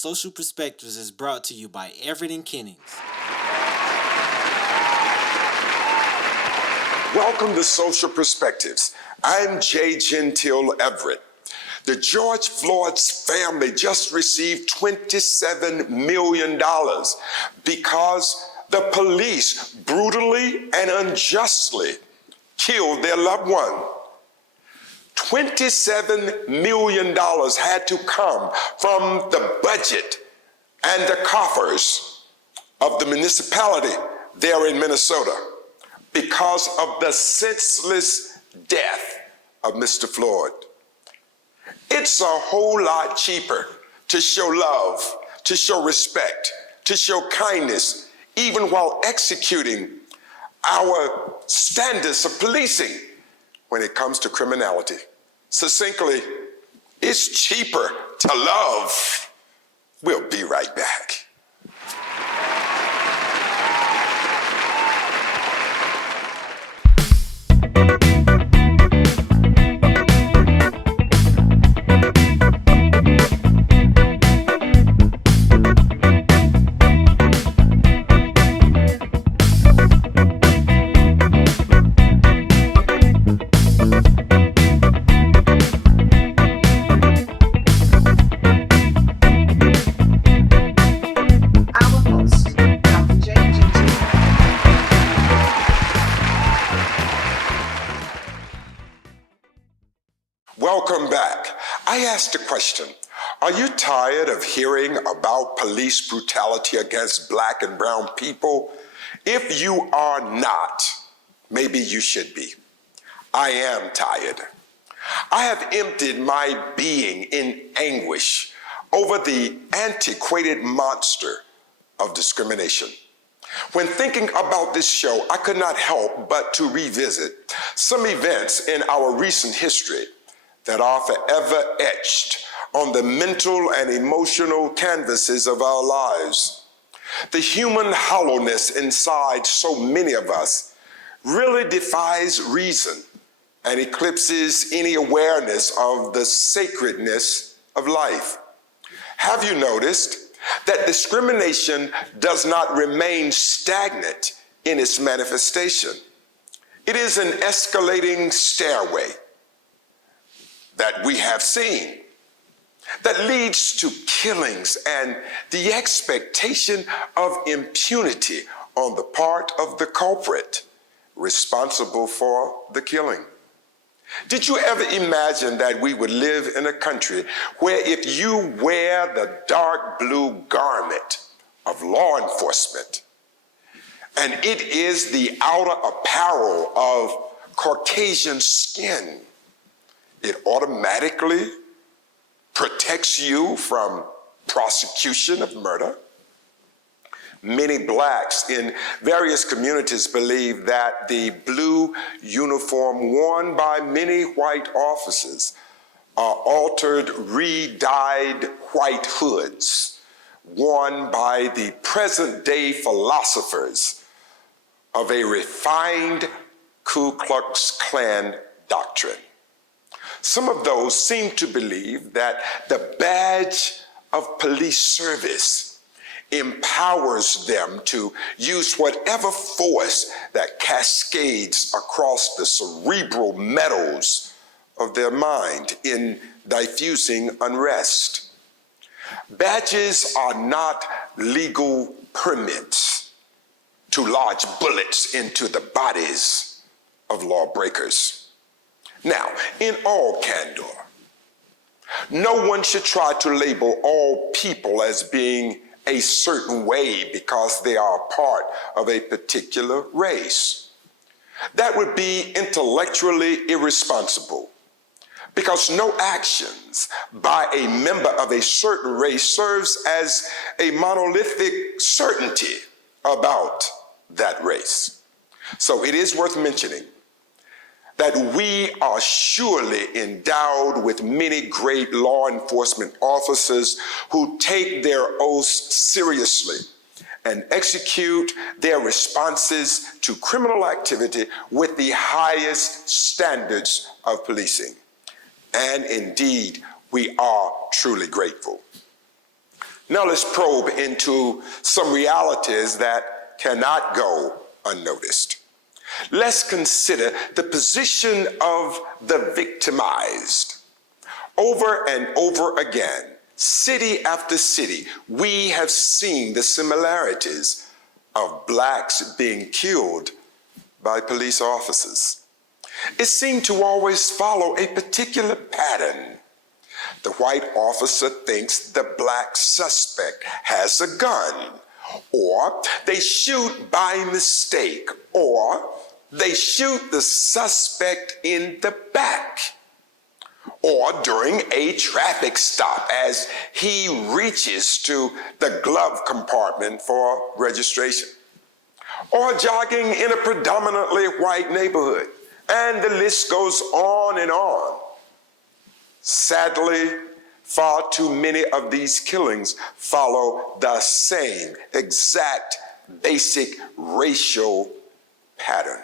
Social Perspectives is brought to you by Everett and Kennings. Welcome to Social Perspectives. I'm J. Gentile Everett. The George Floyd's family just received $27 million because the police brutally and unjustly killed their loved one. $27 million had to come from the budget and the coffers of the municipality there in Minnesota because of the senseless death of Mr. Floyd. It's a whole lot cheaper to show love, to show respect, to show kindness, even while executing our standards of policing when it comes to criminality. Succinctly, it's cheaper to love. We'll be right back. Welcome back. I asked a question. Are you tired of hearing about police brutality against Black and brown people? If you are not, maybe you should be. I am tired. I have emptied my being in anguish over the antiquated monster of discrimination. When thinking about this show, I could not help but to revisit some events in our recent history that are forever etched on the mental and emotional canvases of our lives. The human hollowness inside so many of us really defies reason and eclipses any awareness of the sacredness of life. Have you noticed that discrimination does not remain stagnant in its manifestation? It is an escalating stairway that we have seen that leads to killings and the expectation of impunity on the part of the culprit responsible for the killing. Did you ever imagine that we would live in a country where if you wear the dark blue garment of law enforcement, and it is the outer apparel of Caucasian skin, it automatically protects you from prosecution of murder? Many Blacks in various communities believe that the blue uniform worn by many white officers are altered, re-dyed white hoods worn by the present-day philosophers of a refined Ku Klux Klan doctrine. Some of those seem to believe that the badge of police service empowers them to use whatever force that cascades across the cerebral metals of their mind in diffusing unrest. Badges are not legal permits to lodge bullets into the bodies of lawbreakers. Now, in all candor, no one should try to label all people as being a certain way because they are part of a particular race. That would be intellectually irresponsible because no actions by a member of a certain race serves as a monolithic certainty about that race. So it is worth mentioning that we are surely endowed with many great law enforcement officers who take their oaths seriously and execute their responses to criminal activity with the highest standards of policing. And indeed, we are truly grateful. Now let's probe into some realities that cannot go unnoticed. Let's consider the position of the victimized. Over and over again, city after city, we have seen the similarities of blacks being killed by police officers. It seemed to always follow a particular pattern. The white officer thinks the black suspect has a gun, or they shoot by mistake, or they shoot the suspect in the back, or during a traffic stop as he reaches to the glove compartment for registration, or jogging in a predominantly white neighborhood, and the list goes on and on. Sadly, far too many of these killings follow the same exact basic racial pattern.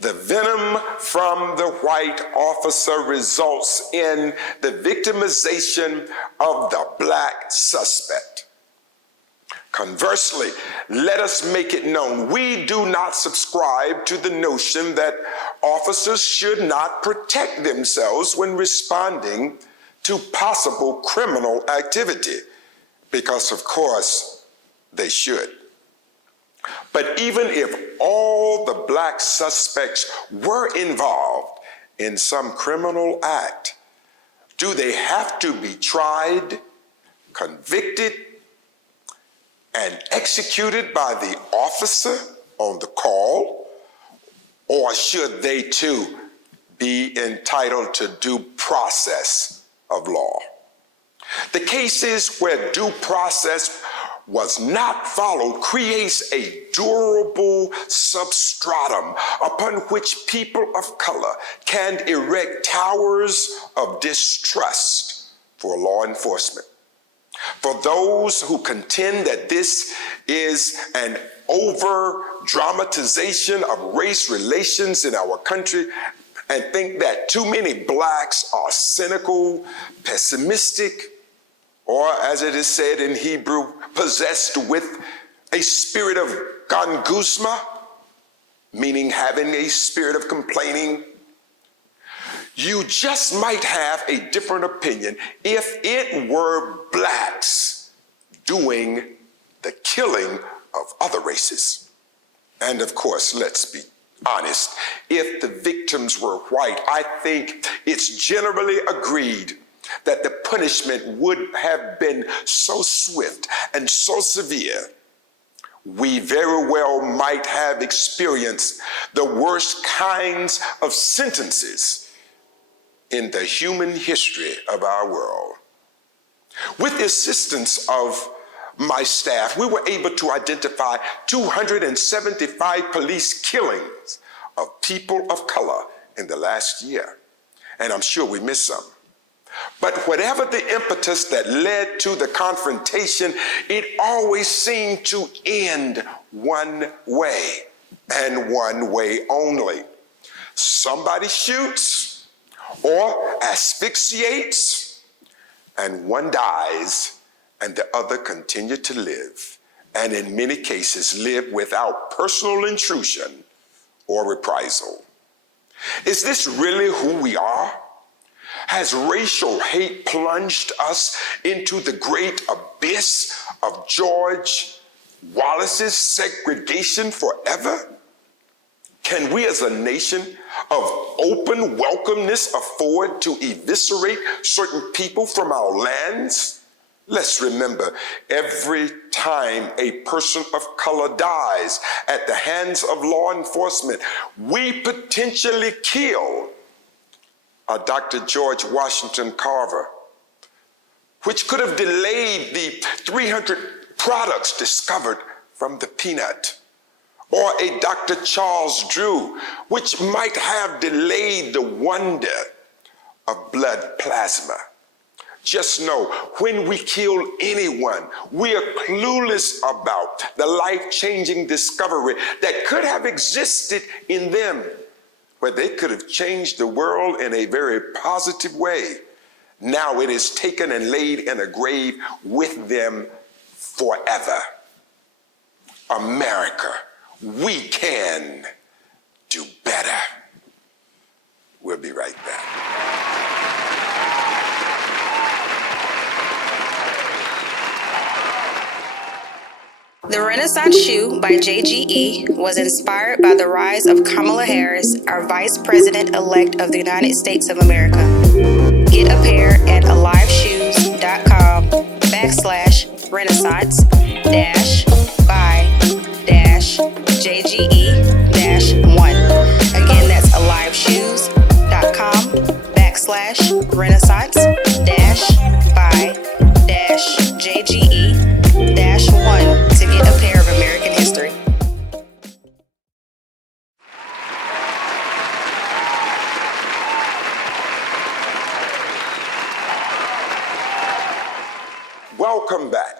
The venom from the white officer results in the victimization of the black suspect. Conversely, let us make it known, we do not subscribe to the notion that officers should not protect themselves when responding to possible criminal activity, because of course they should. But even if all the black suspects were involved in some criminal act, do they have to be tried, convicted, and executed by the officer on the call? Or should they too be entitled to due process of law? The cases where due process was not followed creates a durable substratum upon which people of color can erect towers of distrust for law enforcement. For those who contend that this is an over-dramatization of race relations in our country and think that too many blacks are cynical, pessimistic, or as it is said in Hebrew, possessed with a spirit of gangusma, meaning having a spirit of complaining, you just might have a different opinion if it were blacks doing the killing of other races. And of course, let's be honest, if the victims were white, I think it's generally agreed that the punishment would have been so swift and so severe, we very well might have experienced the worst kinds of sentences in the human history of our world. With the assistance of my staff, we were able to identify 275 police killings of people of color in the last year. And I'm sure we missed some. But whatever the impetus that led to the confrontation, it always seemed to end one way, and one way only. Somebody shoots or asphyxiates, and one dies, and the other continue to live, and in many cases live without personal intrusion or reprisal. Is this really who we are? Has racial hate plunged us into the great abyss of George Wallace's segregation forever? Can we as a nation of open welcomeness afford to eviscerate certain people from our lands? Let's remember, every time a person of color dies at the hands of law enforcement, we potentially kill Dr. George Washington Carver, which could have delayed the 300 products discovered from the peanut, or a Dr. Charles Drew, which might have delayed the wonder of blood plasma. Just know, when we kill anyone, we are clueless about the life-changing discovery that could have existed in them, where they could have changed the world in a very positive way. Now it is taken and laid in a grave with them forever. America, we can do better. We'll be right back. The Renaissance Shoe by JGE was inspired by the rise of Kamala Harris, our Vice President-elect of the United States of America. Get a pair at aliveshoes.com/renaissance-by-JGE-1. Again, that's aliveshoes.com/renaissance-by-JGE-1 to get a pair of American history. Welcome back.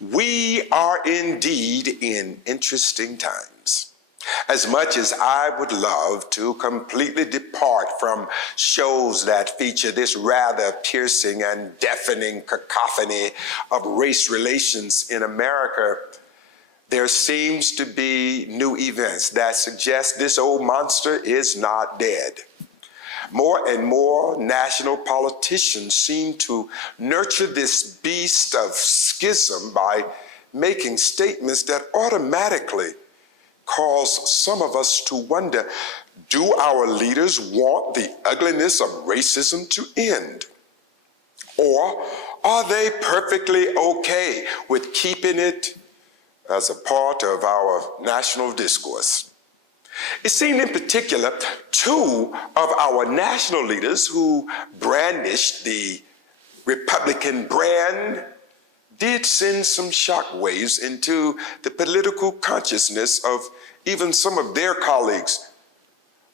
We are indeed in interesting times. As much as I would love to completely depart from shows that feature this rather piercing and deafening cacophony of race relations in America, there seems to be new events that suggest this old monster is not dead. More and more national politicians seem to nurture this beast of schism by making statements that automatically cause some of us to wonder, do our leaders want the ugliness of racism to end? Or are they perfectly okay with keeping it as a part of our national discourse? It seemed in particular two of our national leaders who brandished the Republican brand did send some shockwaves into the political consciousness of even some of their colleagues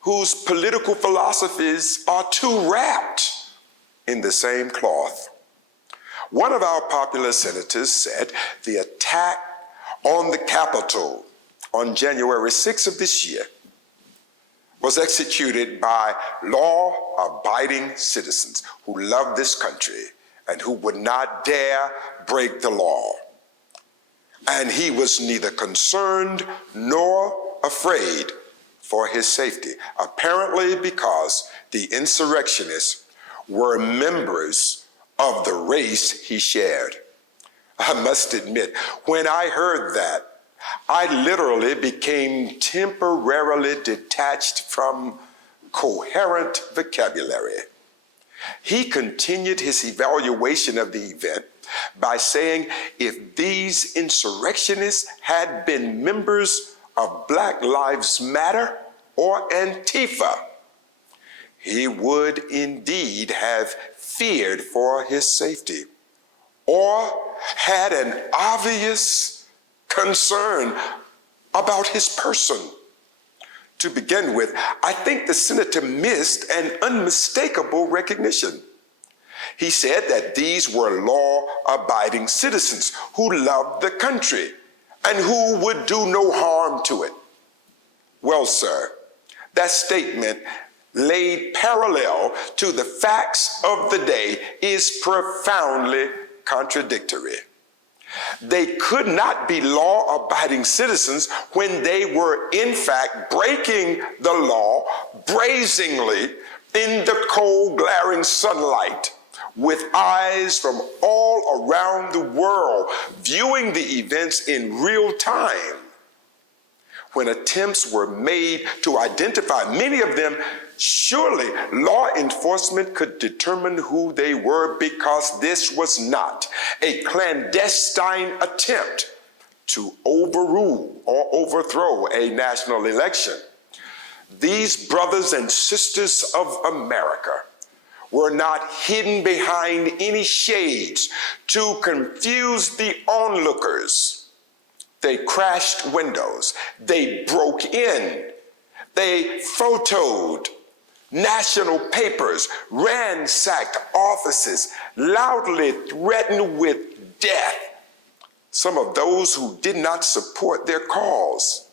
whose political philosophies are too wrapped in the same cloth. One of our popular senators said the attack on the Capitol on January 6th of this year was executed by law-abiding citizens who love this country and who would not dare break the law. And he was neither concerned nor afraid for his safety, apparently because the insurrectionists were members of the race he shared. I must admit, when I heard that, I literally became temporarily detached from coherent vocabulary. He continued his evaluation of the event by saying if these insurrectionists had been members of Black Lives Matter or Antifa, he would indeed have feared for his safety or had an obvious concern about his person. To begin with, I think the senator missed an unmistakable recognition. He said that these were law-abiding citizens who loved the country and who would do no harm to it. Well, sir, that statement laid parallel to the facts of the day is profoundly contradictory. They could not be law-abiding citizens when they were in fact breaking the law brazenly in the cold, glaring sunlight with eyes from all around the world viewing the events in real time. When attempts were made to identify many of them, surely law enforcement could determine who they were because this was not a clandestine attempt to overrule or overthrow a national election. These brothers and sisters of America were not hidden behind any shades to confuse the onlookers. They crashed windows, they broke in, they photoed national papers, ransacked offices, loudly threatened with death some of those who did not support their cause.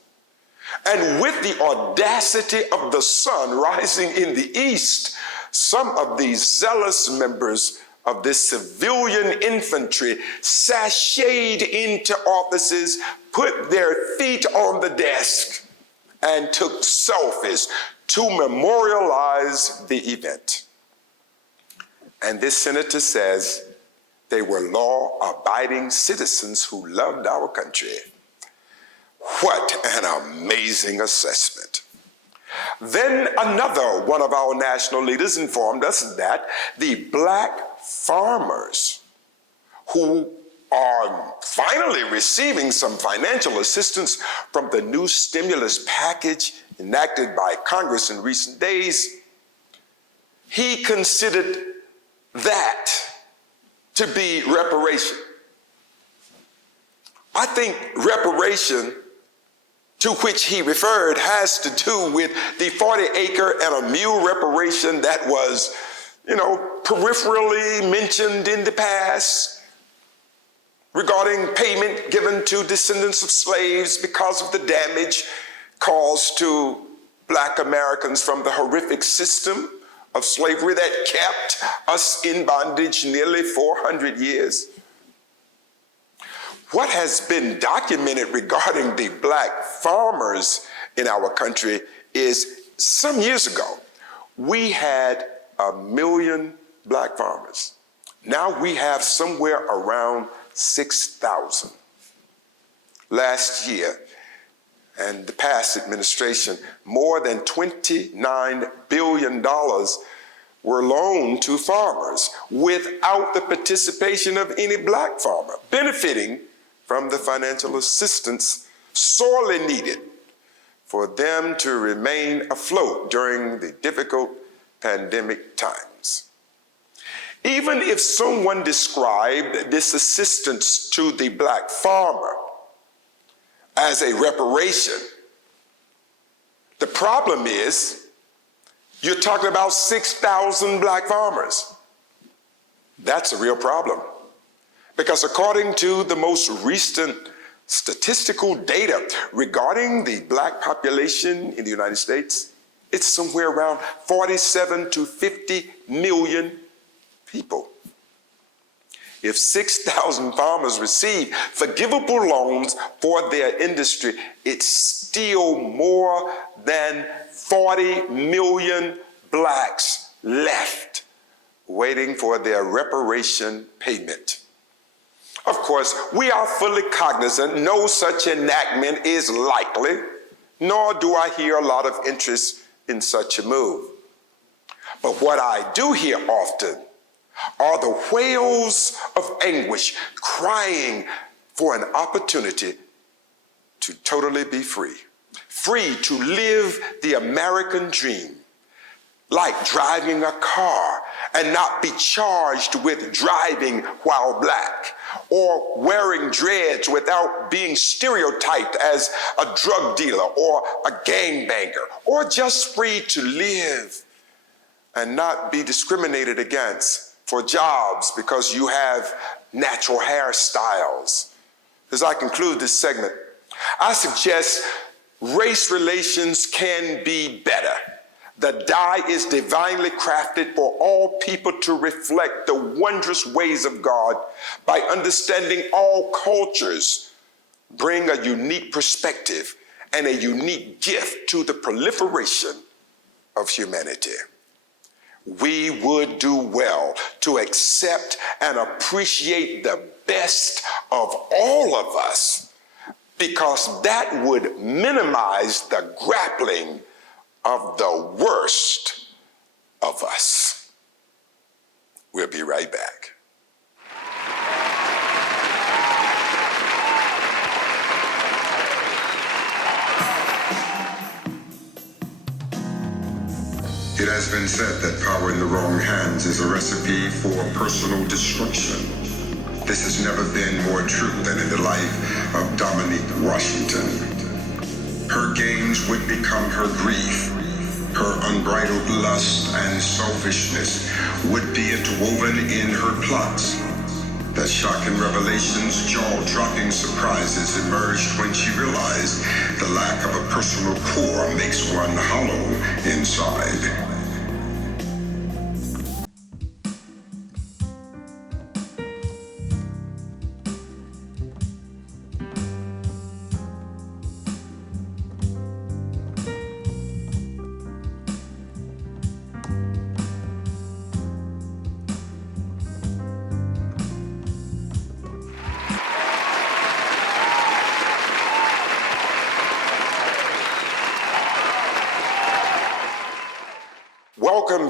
And with the audacity of the sun rising in the east, some of these zealous members of this civilian infantry sashayed into offices, put their feet on the desk, and took selfies to memorialize the event. And this senator says they were law-abiding citizens who loved our country. What an amazing assessment. Then another one of our national leaders informed us that the black farmers who are finally receiving some financial assistance from the new stimulus package enacted by Congress in recent days, he considered that to be reparation. I think reparation to which he referred has to do with the 40-acre and a mule reparation that was, peripherally mentioned in the past regarding payment given to descendants of slaves because of the damage caused to Black Americans from the horrific system of slavery that kept us in bondage nearly 400 years. What has been documented regarding the black farmers in our country is some years ago, we had 1 million black farmers. Now we have somewhere around 6,000. Last year, and the past administration, more than $29 billion were loaned to farmers without the participation of any black farmer, benefiting from the financial assistance sorely needed for them to remain afloat during the difficult pandemic times. Even if someone described this assistance to the black farmer as a reparation, the problem is you're talking about 6,000 black farmers. That's a real problem. Because according to the most recent statistical data regarding the black population in the United States, it's somewhere around 47 to 50 million people. If 6,000 farmers receive forgivable loans for their industry, it's still more than 40 million blacks left waiting for their reparation payment. Of course, we are fully cognizant no such enactment is likely, nor do I hear a lot of interest in such a move. But what I do hear often are the wails of anguish crying for an opportunity to totally be free. Free to live the American dream, like driving a car and not be charged with driving while black, or wearing dreads without being stereotyped as a drug dealer or a gangbanger, or just free to live and not be discriminated against for jobs because you have natural hairstyles. As I conclude this segment, I suggest race relations can be better. The die is divinely crafted for all people to reflect the wondrous ways of God by understanding all cultures bring a unique perspective and a unique gift to the proliferation of humanity. We would do well to accept and appreciate the best of all of us, because that would minimize the grappling of the worst of us. We'll be right back. It has been said that power in the wrong hands is a recipe for personal destruction. This has never been more true than in the life of Dominique Washington. Her gains would become her grief. Her unbridled lust and selfishness would be interwoven in her plots. The shocking revelations, jaw-dropping surprises emerged when she realized the lack of a personal core makes one hollow inside.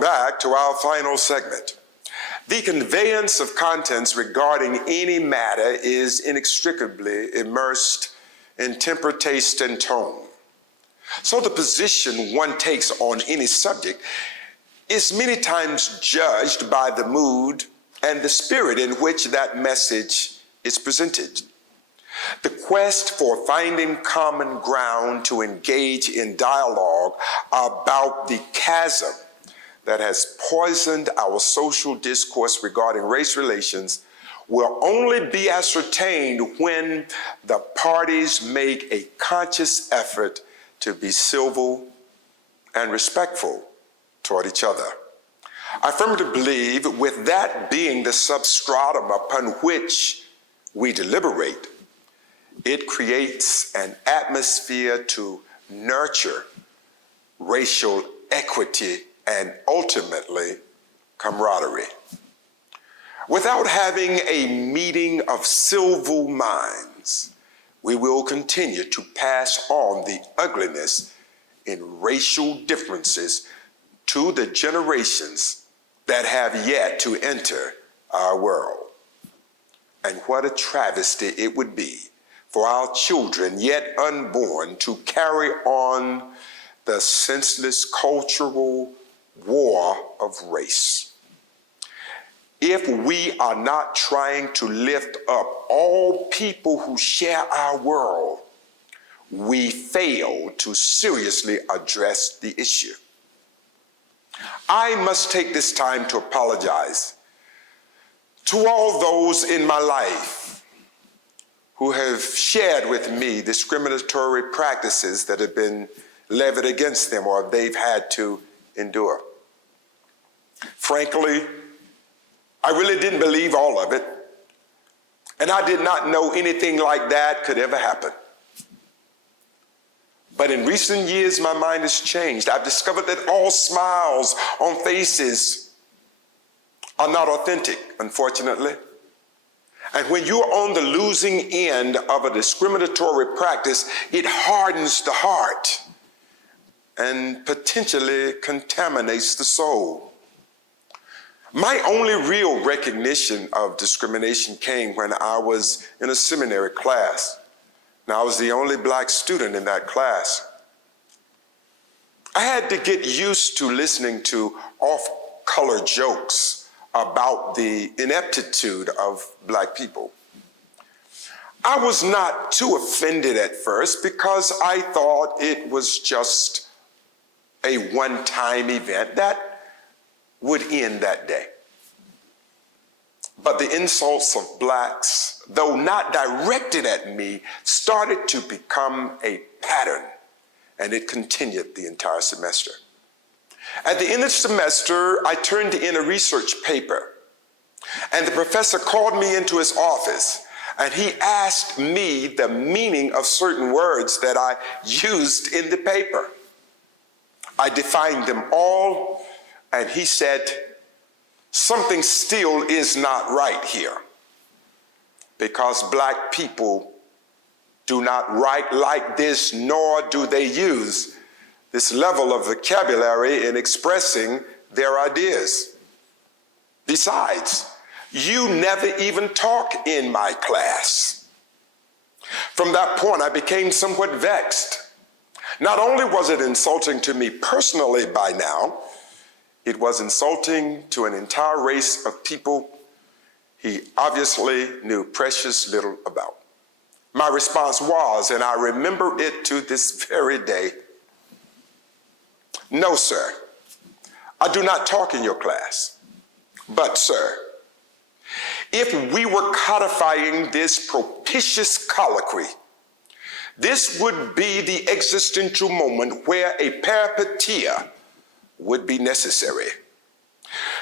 back to our final segment. The conveyance of contents regarding any matter is inextricably immersed in temper, taste, and tone. So the position one takes on any subject is many times judged by the mood and the spirit in which that message is presented. The quest for finding common ground to engage in dialogue about the chasm that has poisoned our social discourse regarding race relations will only be ascertained when the parties make a conscious effort to be civil and respectful toward each other. I firmly believe, with that being the substratum upon which we deliberate, it creates an atmosphere to nurture racial equity and ultimately camaraderie. Without having a meeting of civil minds, we will continue to pass on the ugliness in racial differences to the generations that have yet to enter our world. And what a travesty it would be for our children yet unborn to carry on the senseless cultural war of race. If we are not trying to lift up all people who share our world, we fail to seriously address the issue. I must take this time to apologize to all those in my life who have shared with me discriminatory practices that have been levied against them or they've had to endure. Frankly, I really didn't believe all of it, and I did not know anything like that could ever happen. But in recent years, my mind has changed. I've discovered that all smiles on faces are not authentic, unfortunately. And when you're on the losing end of a discriminatory practice, it hardens the heart and potentially contaminates the soul. My only real recognition of discrimination came when I was in a seminary class. Now, I was the only black student in that class. I had to get used to listening to off-color jokes about the ineptitude of black people. I was not too offended at first because I thought it was just a one-time event that would end that day. But the insults of blacks, though not directed at me, started to become a pattern, and it continued the entire semester. At the end of the semester, I turned in a research paper, and the professor called me into his office, and he asked me the meaning of certain words that I used in the paper. I defined them all, and he said, "Something still is not right here, because black people do not write like this, nor do they use this level of vocabulary in expressing their ideas. Besides, you never even talk in my class." From that point, I became somewhat vexed. Not only was it insulting to me personally by now, it was insulting to an entire race of people he obviously knew precious little about. My response was, and I remember it to this very day, "No, sir, I do not talk in your class. But, sir, if we were codifying this propitious colloquy, this would be the existential moment where a peripeteia would be necessary.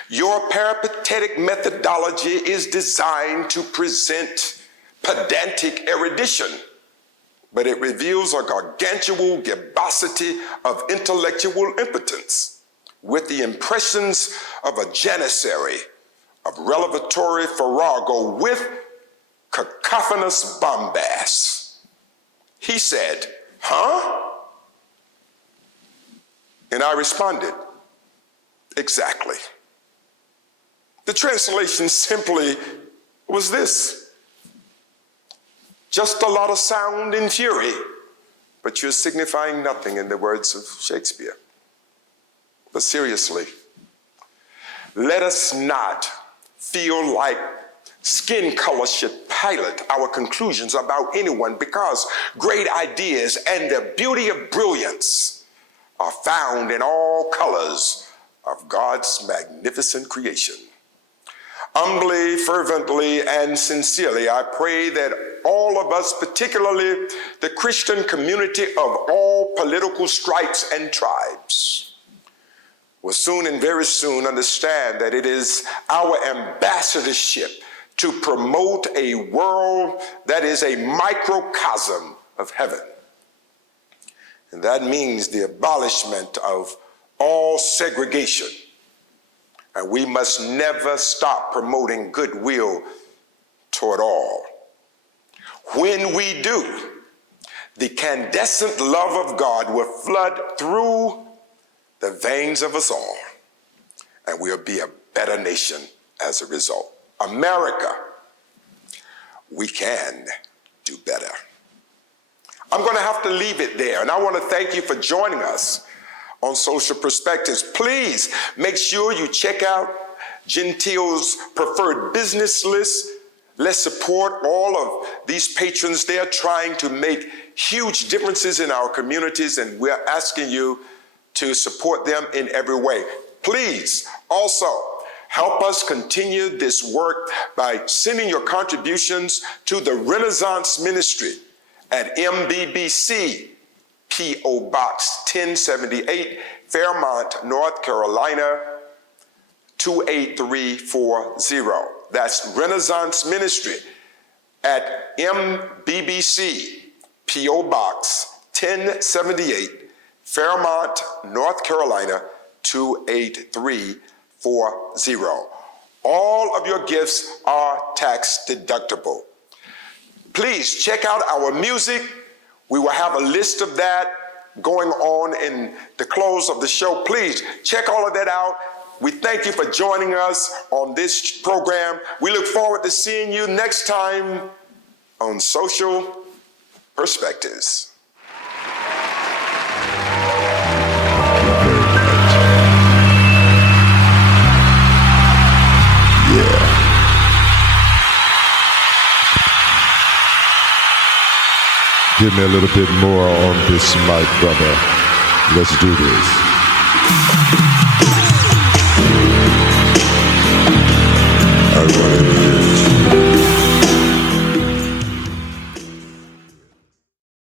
Your peripatetic methodology is designed to present pedantic erudition, but it reveals a gargantuan gibbosity of intellectual impotence with the impressions of a janissary of revelatory farrago with cacophonous bombast." He said, "Huh?" And I responded, Exactly. The translation simply was this: just a lot of sound and fury, but you're signifying nothing, in the words of Shakespeare. But seriously, let us not feel like skin color should pilot our conclusions about anyone, because great ideas and the beauty of brilliance are found in all colors of God's magnificent creation. Humbly, fervently, and sincerely, I pray that all of us, particularly the Christian community of all political stripes and tribes, will soon and very soon understand that it is our ambassadorship to promote a world that is a microcosm of heaven. And that means the abolishment of all segregation. And we must never stop promoting goodwill toward all. When we do, the incandescent love of God will flood through the veins of us all, and we'll be a better nation as a result. America, we can do better. I'm going to have to leave it there, and I want to thank you for joining us on Social Perspectives. Please make sure you check out Gentile's preferred business list. Let's support all of these patrons. They're trying to make huge differences in our communities, and we're asking you to support them in every way. Please also help us continue this work by sending your contributions to the Renaissance Ministry at MBBC, P.O. Box 1078, Fairmont, North Carolina, 28340. That's Renaissance Ministry at MBBC, P.O. Box 1078, Fairmont, North Carolina, 28340. All of your gifts are tax deductible. Please check out our music. We will have a list of that going on in the close of the show. Please check all of that out. We thank you for joining us on this program. We look forward to seeing you next time on Social Perspectives. Give me a little bit more on this mic, brother. Let's do this.